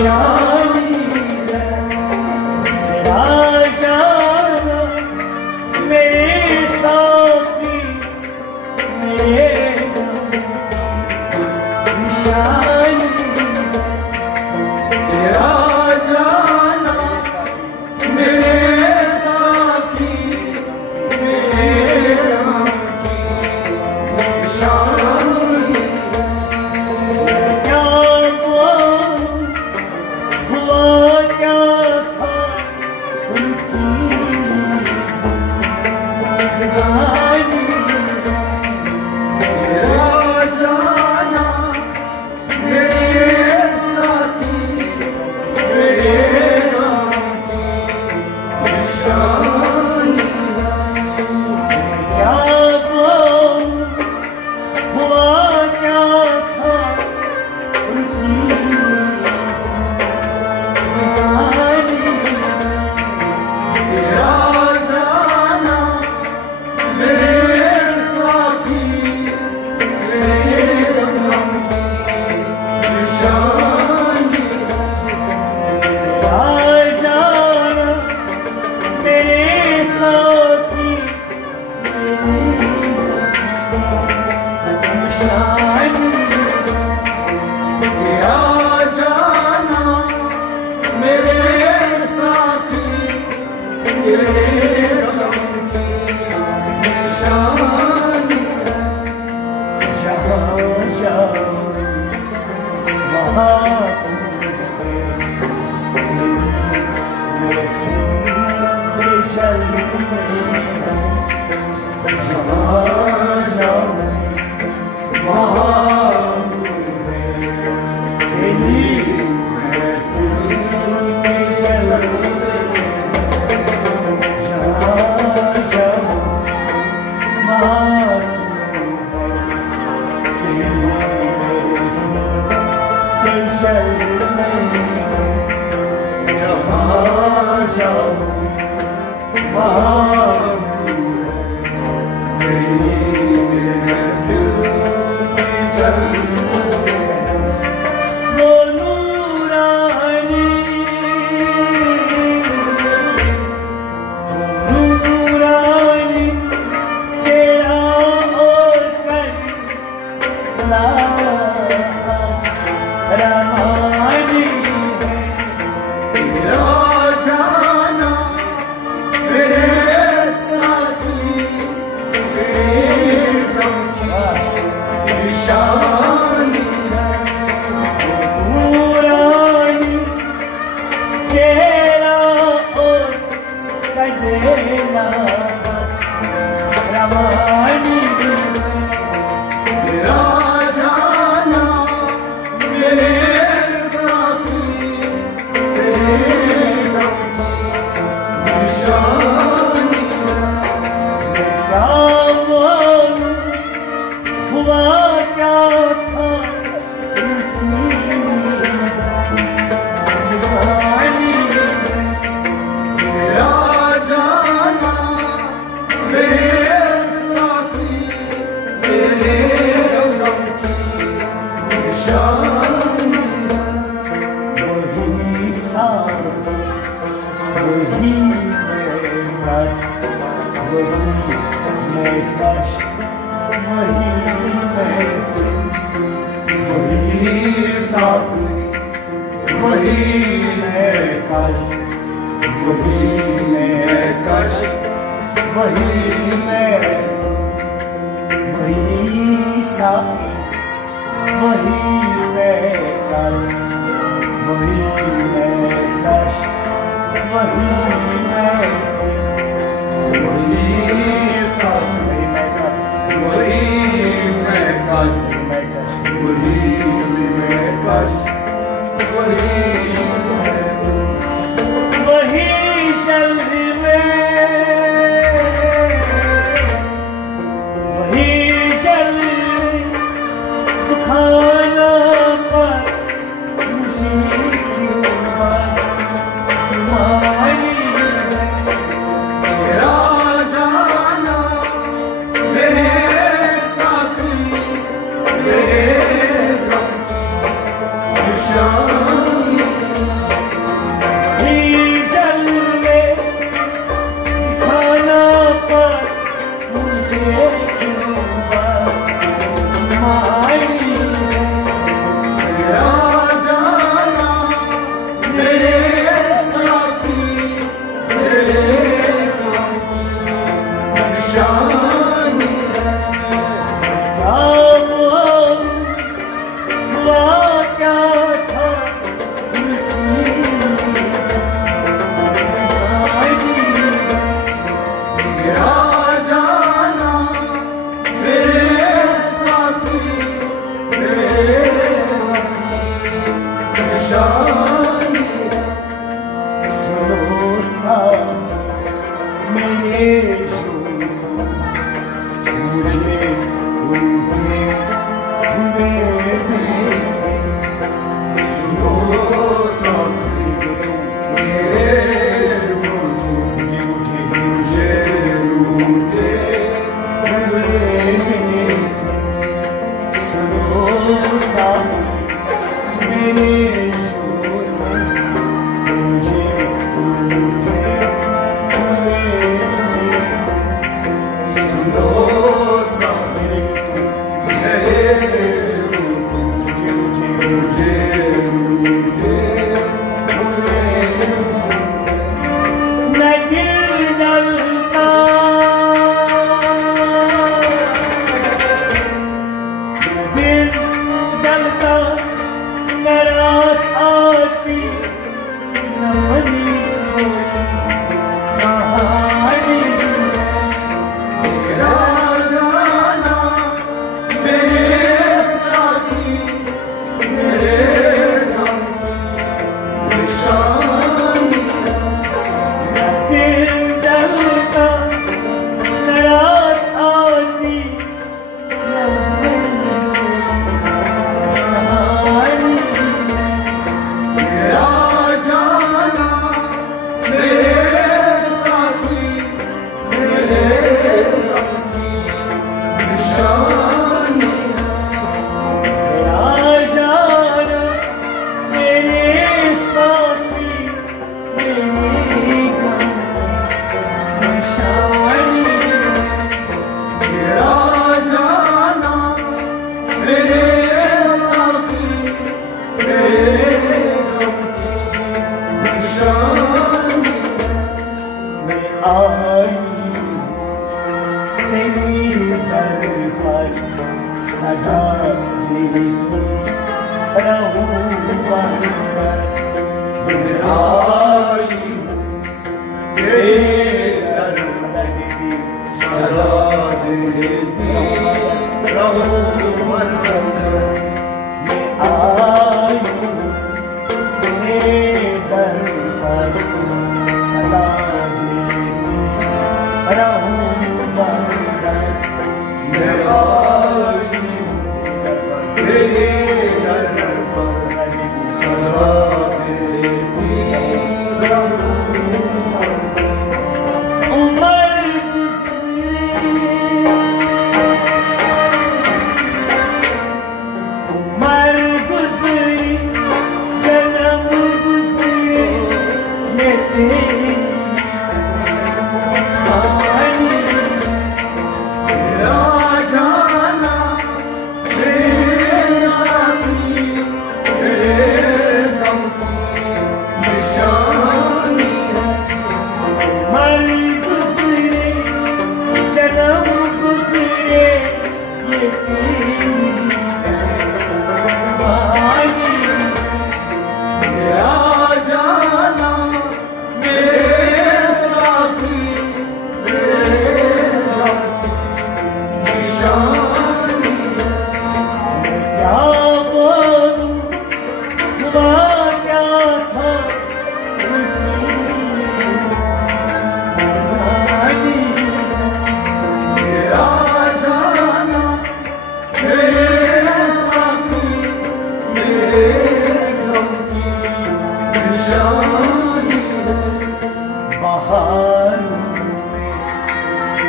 निशानी है तेरा जाना मेरे साथी मेरे निशानी तेरा जाना मेरे साथी मेरे गम की निशानी क्या हुआ क्या था उनकी जिंदगानी तेरा जाना मेरे साथी मेरे गम की निशानी क्या हुआ क्या था उनकी जिंदगानी तेरा जाना मेरे साथी मेरे गम की निशानी तेरा जाना मेरे साथी मेरी निशानी तेरा जाना मेरे साथी मेरे गम की निशानी जहाँ जाओ वहाँ मेरे जल जहाँ जाओ वहाँ तेरी जल जहाँ जाओ वहाँ जहाँ जाओ वहाँ वो नूरानी नूरानी तेरा और कला रमानी है तेरा जाना मेरे साथी मेरे गम की निशानी है नूरानी तेरा और कदेला रमानी है तेरा जाना मेरे साथी मेरे गम की निशानी क्या हुआ क्या था जिंदगानी तेरा जाना मेरे साथी मेरे गम की निशानी वही साथ वही मैं कश वही मैं वही साथ वही मैं कश वही मैं कश वही मैं वही साथ वही मैं कश वही मैं कश वही मैं वही साथ वही मैं कश वही मैं कश मैं कश वही मैं कश वही वही शल में वही शल दुखाना पर मुझे क्यों मानी रहूं बनकर मैं आई हूँ तेरे दर देती सदा देती रहूं बनकर मैं आई हूँ तेरे दर पर सदा देती रहूं बनकर मैं आई हूँ तेरे दर पर सदा देती रहूं बनकर उम्र गुजरी जन्म गुजरे ये तेरी कहानी मेरा जाना मेरे साथी मेरे गम की निशानी है मर गुजरे जन्म गुजरे ये तेरी कहानी मेरा जाना मेरे साथी मेरे गम की निशानी है मैं क्या बोलूं हुआ क्या था मेरा जाना मेरे साथी मेरे गम की निशानी है बहारों में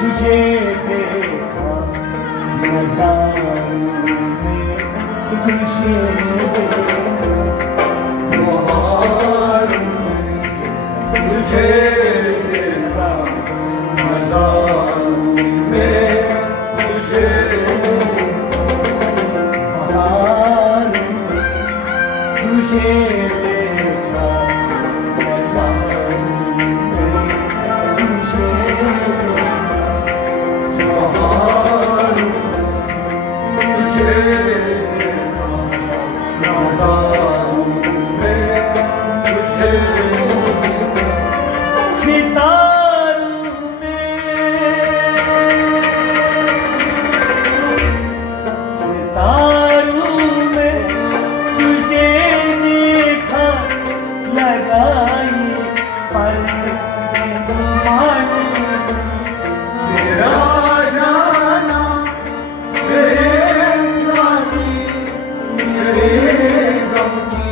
तुझे देखा नजारों में तुझे देखा बहारों में तुझे देखा नजारों में तुझे बहारों में तुझे देखा नजारों में तुझे देखा बहारों में तुझे देखा नजारों में तुझे सितारों में तुझे देखा लगाई पर मेरा जाना मेरे साथी मेरे गम की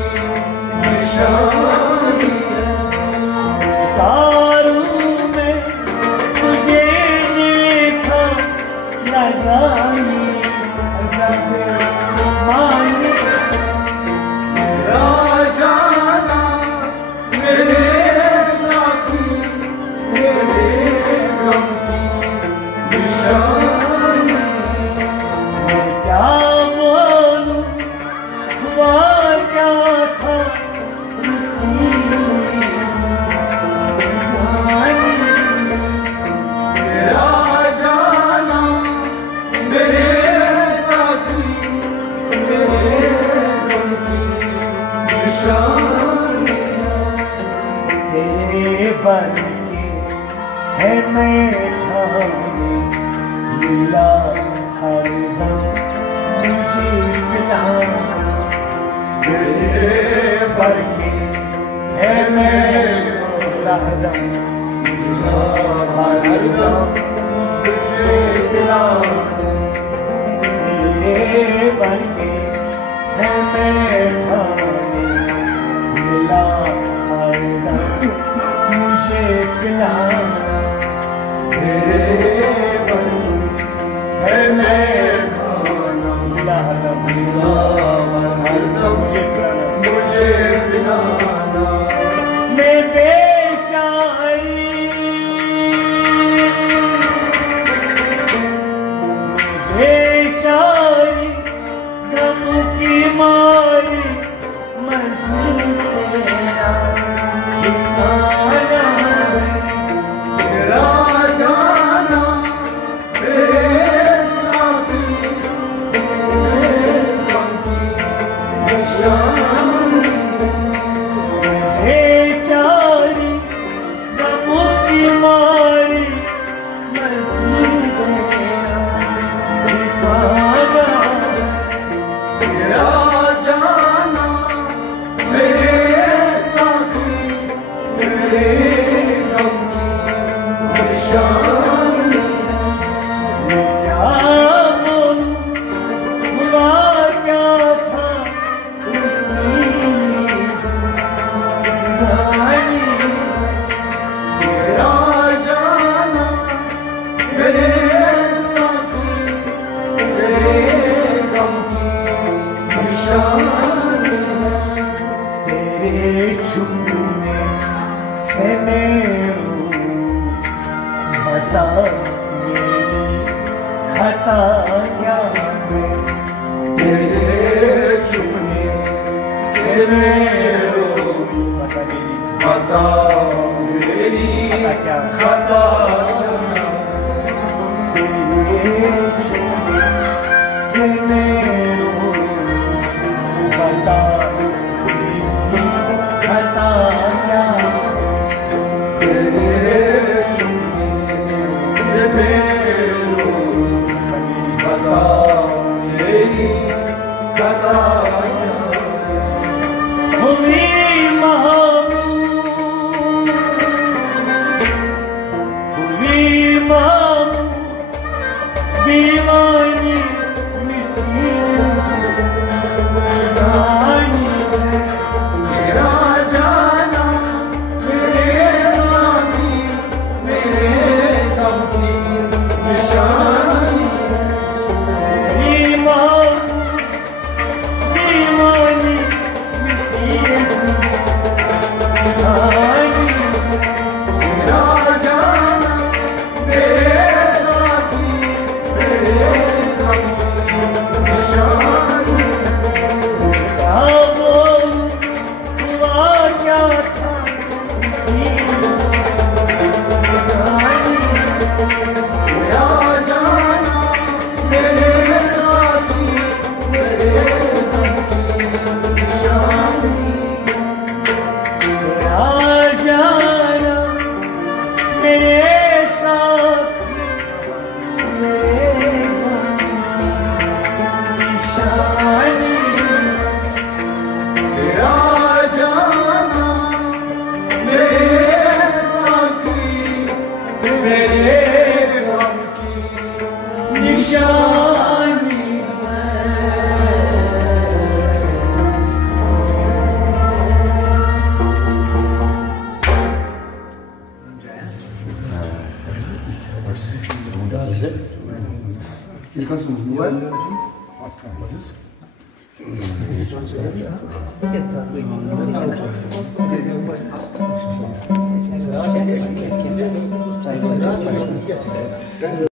निशानी है सितारों में तुझे देखा लगाई मानी मेरा जाना मेरे साथी मेरे गम की निशानी मैं क्या बोलूं हुआ क्या था मेरा जाना मेरे साथी मेरे गम की निशानी तेरे बन के है मैं ठाने मिला हरदम मुझे मिला तेरे पर के है मैं हरदम मिला हरदम तुझे मिला तेरे बन के है मैं ठाने मिला हरदम मुझे पिला तेरे बन है मैं खाना मिला हरदम मिला हरदम मुझे पिलाना मुझे पिलाना मैं बेचारी गम की मारी मर्जी तेरा ठिकाना है तेरा जाना निशानी बेचारी गमों की मारी नसीबें ठिकाना तेरा जाना मेरे साथी मेरे गम की निशानी मैं क्या बोलूं हुआ क्या था तेरा जाना मेरे साथी मेरे गम की निशानी तेरे छूने से मेरो बता मेरी खता क्या है तेरे छूने से मेरो बता मेरी बता मेरी खता खता क्या है तेरे छूने से मेरो बता मेरी खता क्या है तेरे छूने से मेरो बता मेरी खता क्या हुई मामूल दीवानी मिट्टी से कहानी है तेरा जाना मेरे साथी मेरे गम की निशानी दीवानी मिट्टी से कहानी तेरा जाना मेरे साथी मेरे गम की निशानी क्या बोलूं हुआ क्या था कहानी तेरा जाना मेरे साथी मेरे गम की निशानी तेरा जाना मेरे साथ मेरे गम की निशानी तेरा जाना मेरे साथी मेरे गम की निशानी You got some well? What is it?